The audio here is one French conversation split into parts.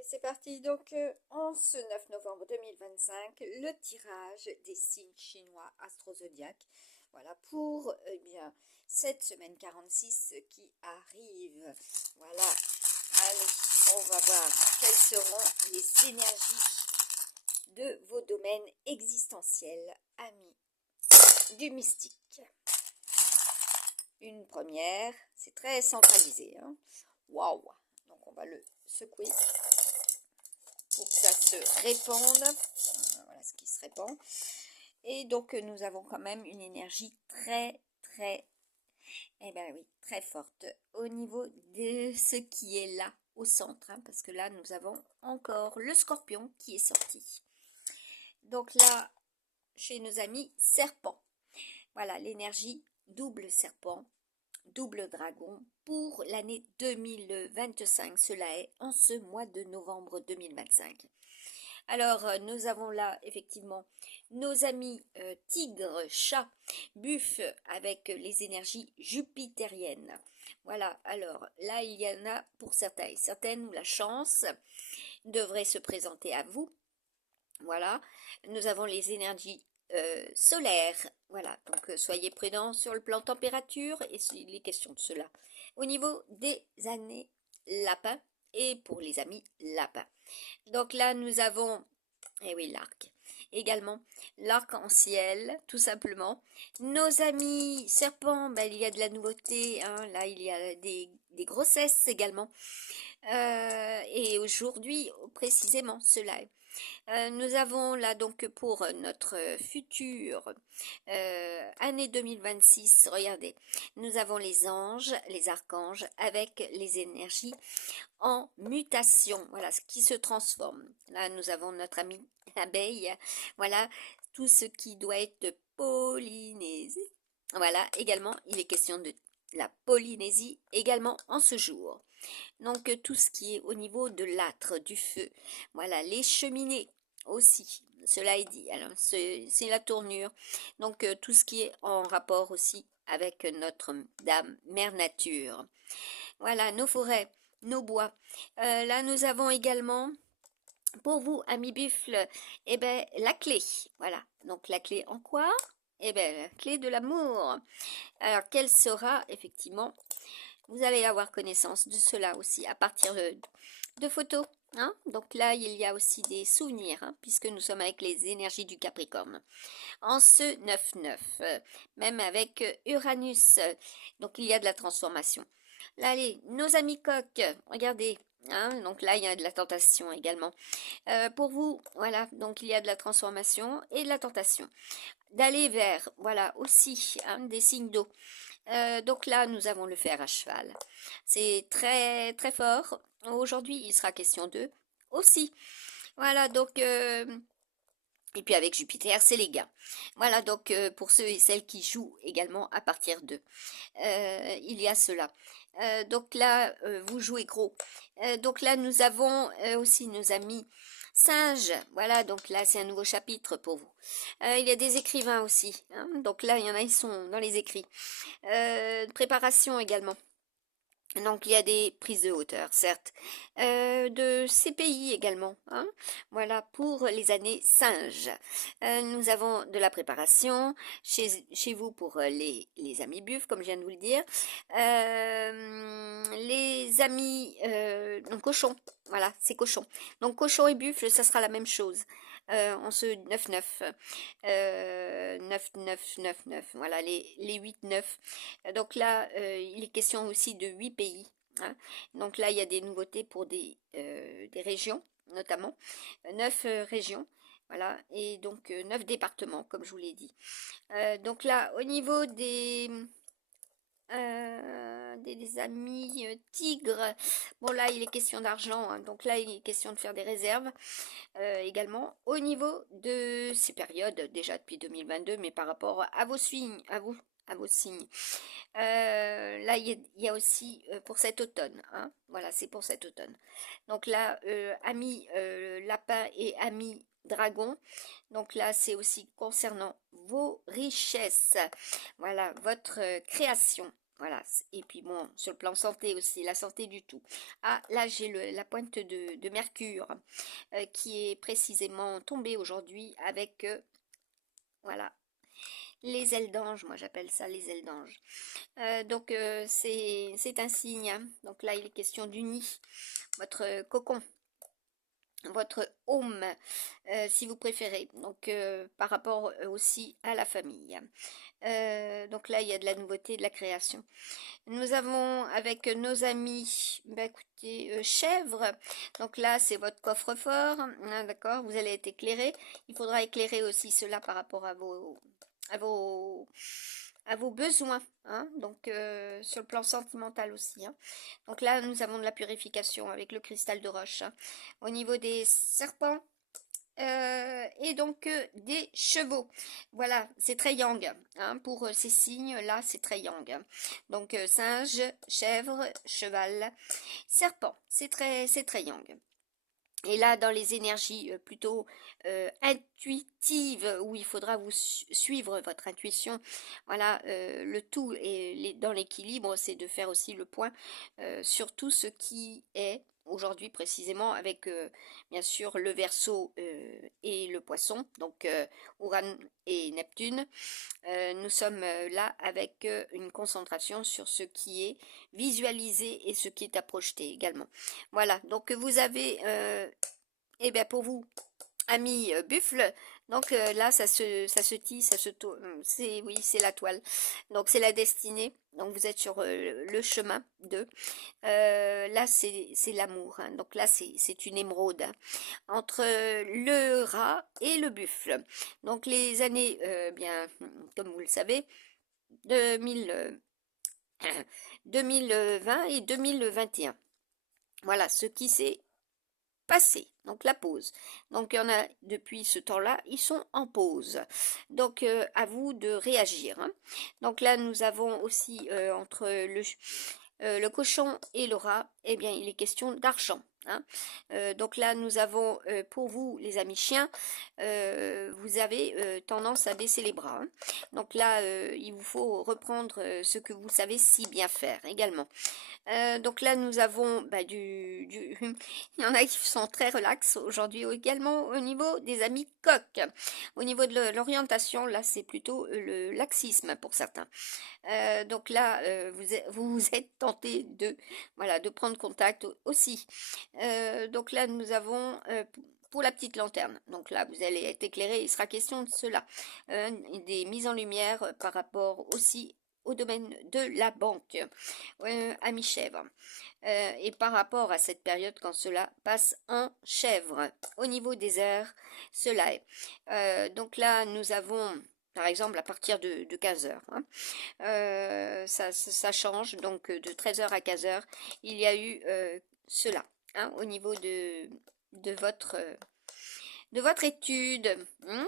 Et c'est parti, donc en ce 9 novembre 2025, le tirage des signes chinois astrozodiaques. Voilà pour bien cette semaine 46 qui arrive. Voilà, allez, on va voir quelles seront les énergies de vos domaines existentiels, amis du mystique. Une première, c'est très centralisé. Hein. Waouh! Donc on va le secouer pour que ça se répande. Voilà ce qui se répand. Et donc nous avons quand même une énergie très très forte au niveau de ce qui est là au centre, hein, parce que là nous avons encore le scorpion qui est sorti. Donc là, chez nos amis serpents, voilà l'énergie double serpent, double dragon pour l'année 2025. Cela est en ce mois de novembre 2025. Alors, nous avons là, effectivement, nos amis tigres, chats, buffles avec les énergies jupitériennes. Voilà, alors là, il y en a pour certains et certaines où la chance devrait se présenter à vous. Voilà, nous avons les énergies solaires. Voilà, donc soyez prudents sur le plan température et il est question de cela. Au niveau des années lapins et pour les amis lapins. Donc là, nous avons, eh oui, l'arc. Également, l'arc-en-ciel, tout simplement. Nos amis serpents, ben, il y a de la nouveauté. Hein. Là, il y a des grossesses également. Et aujourd'hui, précisément, cela est. Nous avons là donc pour notre future année 2026, regardez, nous avons les anges, les archanges avec les énergies en mutation, voilà, ce qui se transforme. Là, nous avons notre ami abeille, voilà, tout ce qui doit être Polynésie. Voilà, également, il est question de la Polynésie également en ce jour. Donc, tout ce qui est au niveau de l'âtre, du feu, voilà, les cheminées aussi, cela est dit, alors c'est la tournure. Donc, tout ce qui est en rapport aussi avec notre dame, mère nature. Voilà, nos forêts, nos bois. Là, nous avons également, pour vous, amis buffles, eh ben, la clé. Voilà, donc la clé en quoi? Eh bien, la clé de l'amour. Alors, quelle sera, effectivement, vous allez avoir connaissance de cela aussi à partir de photos. Hein? Donc là, il y a aussi des souvenirs, hein, puisque nous sommes avec les énergies du Capricorne. En ce 9-9, même avec Uranus, donc il y a de la transformation. Là, allez, nos amis coqs, regardez, hein, donc là, il y a de la tentation également. Pour vous, voilà, donc il y a de la transformation et de la tentation. D'aller vers, voilà, aussi, hein, des signes d'eau. Donc là, nous avons le fer à cheval. C'est très fort. Aujourd'hui, il sera question d'eux aussi. Voilà, donc, et puis avec Jupiter, c'est les gars. Voilà, donc pour ceux et celles qui jouent également à partir d'eux, il y a cela. Donc là, vous jouez gros. Donc là, nous avons aussi nos amis singes. Voilà, donc là, c'est un nouveau chapitre pour vous. Il y a des écrivains aussi. Hein, donc là, il y en a, ils sont dans les écrits. Préparation également. Donc il y a des prises de hauteur, certes, de CPI également, hein, voilà, pour les années singes. Nous avons de la préparation chez vous pour les amis buffs, comme je viens de vous le dire. Les amis donc cochons, voilà, c'est cochon. Donc cochon et buffle, ça sera la même chose. En ce 9-9, 9-9-9-9, voilà, les 8-9. Donc là, il est question aussi de 8 pays. Hein. Donc là, il y a des nouveautés pour des régions, notamment 9 régions. Voilà, et donc 9 départements, comme je vous l'ai dit. Donc là, au niveau des amis tigres, bon là, il est question d'argent, hein, donc là, il est question de faire des réserves également. Au niveau de ces périodes, déjà depuis 2022, mais par rapport à vos signes, à vos signes. Là, il y a aussi pour cet automne. Hein, voilà, c'est pour cet automne. Donc là, amis lapin et amis dragon. Donc là, c'est aussi concernant vos richesses. Voilà, votre création. Voilà, et puis bon, sur le plan santé aussi, la santé du tout. Ah, là j'ai la pointe de Mercure qui est précisément tombée aujourd'hui avec, voilà, les ailes d'ange, moi j'appelle ça les ailes d'ange. Donc c'est un signe, hein. Donc là il est question du nid, votre cocon, votre home, si vous préférez. Donc par rapport aussi à la famille. Donc là il y a de la nouveauté, de la création. Nous avons avec nos amis, bah écoutez, chèvre. Donc là, c'est votre coffre-fort, hein, d'accord? Vous allez être éclairé. Il faudra éclairer aussi cela par rapport à vos, à vos besoins, hein? Donc sur le plan sentimental aussi, hein. Donc là, nous avons de la purification avec le cristal de roche, hein. Au niveau des serpents, et donc des chevaux. Voilà, c'est très yang, hein, pour ces signes-là, c'est très yang. Donc singe, chèvre, cheval, serpent, c'est très yang. Et là, dans les énergies plutôt intuitives, où il faudra vous suivre votre intuition, voilà, le tout est dans l'équilibre, c'est de faire aussi le point sur tout ce qui est aujourd'hui précisément avec bien sûr le Verseau et le Poisson, donc Uranus et Neptune. Nous sommes là avec une concentration sur ce qui est visualisé et ce qui est à projeter également. Voilà, donc vous avez, eh bien pour vous, amis buffle, donc là ça se tisse, ça se tourne, c'est oui, c'est la toile. Donc c'est la destinée. Donc vous êtes sur le chemin de là c'est l'amour, hein. Donc là c'est une émeraude, hein, entre le rat et le buffle. Donc les années bien comme vous le savez 2000 2020 et 2021. Voilà ce qui s'est passé, donc la pause. Donc il y en a depuis ce temps-là, ils sont en pause. Donc à vous de réagir, hein. Donc là nous avons aussi entre le cochon et le rat, eh bien il est question d'argent, hein. Donc là nous avons pour vous les amis chiens, vous avez tendance à baisser les bras, hein. Donc là il vous faut reprendre ce que vous savez si bien faire également. Donc là, nous avons bah, il y en a qui sont très relax aujourd'hui également au niveau des amis coqs. Au niveau de l'orientation, là, c'est plutôt le laxisme pour certains. Donc là, vous êtes tenté de, voilà, de prendre contact aussi. Donc là, nous avons pour la petite lanterne. Donc là, vous allez être éclairé. Il sera question de cela. Des mises en lumière par rapport aussi au domaine de la banque, ami chèvre. Et par rapport à cette période quand cela passe en chèvre. Au niveau des heures, cela est. Donc là, nous avons par exemple à partir de 15 heures, hein. Ça change, donc de 13 heures à 15 heures, il y a eu cela, hein, au niveau de votre... de votre étude, hein,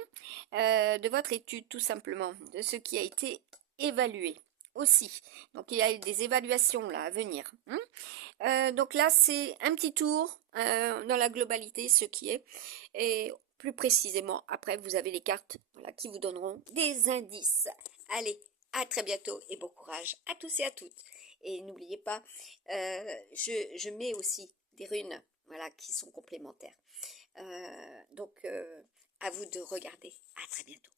de votre étude tout simplement, de ce qui a été évalué aussi. Donc il y a des évaluations là à venir, hein. Donc là c'est un petit tour dans la globalité ce qui est, et plus précisément après vous avez les cartes, voilà, qui vous donneront des indices. Allez, à très bientôt et bon courage à tous et à toutes. Et n'oubliez pas, je mets aussi des runes, voilà, qui sont complémentaires. Donc à vous de regarder. À très bientôt.